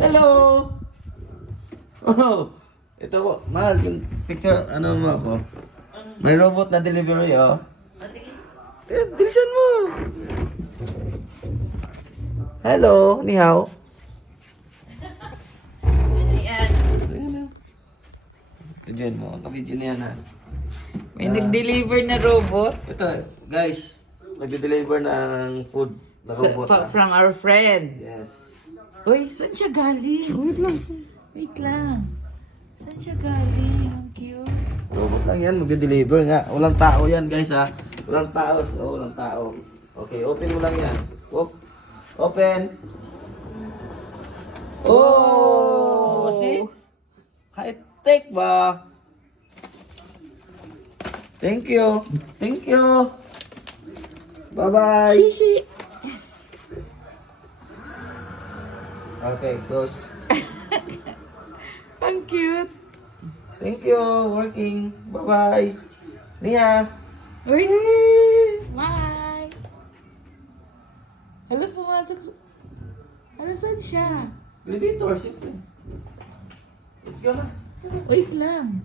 Hello! Oh, ito ko. Mahal, yung picture, ano mo ako? May robot na delivery, oh. Bilisan mo! Hello, ni hao. Yan. Ayan na. Video mo. Ka-video na yan, ha. May nag-deliver na robot Ito, guys. Nagde-deliver ng food na robot, ha. from our friend. Yes. Uy, saan siya galing? Wait lang. Wait lang. Saan siya galing? Ang cute. Robot lang yan, magde-deliver nga. Walang tao yan, guys, ha. Walang tao. So, walang tao. Okay, open mo lang yan. Open. Oh! See? High-tech ba? Thank you. Thank you. Bye-bye. Shishi. Okay, close. Ang cute. Thank you. Working. Bye-bye. Nia. Uy. Bye. Hala, pumasok. Hala, saan siya? Elevator, siyempre. Let's go na. Wait lang.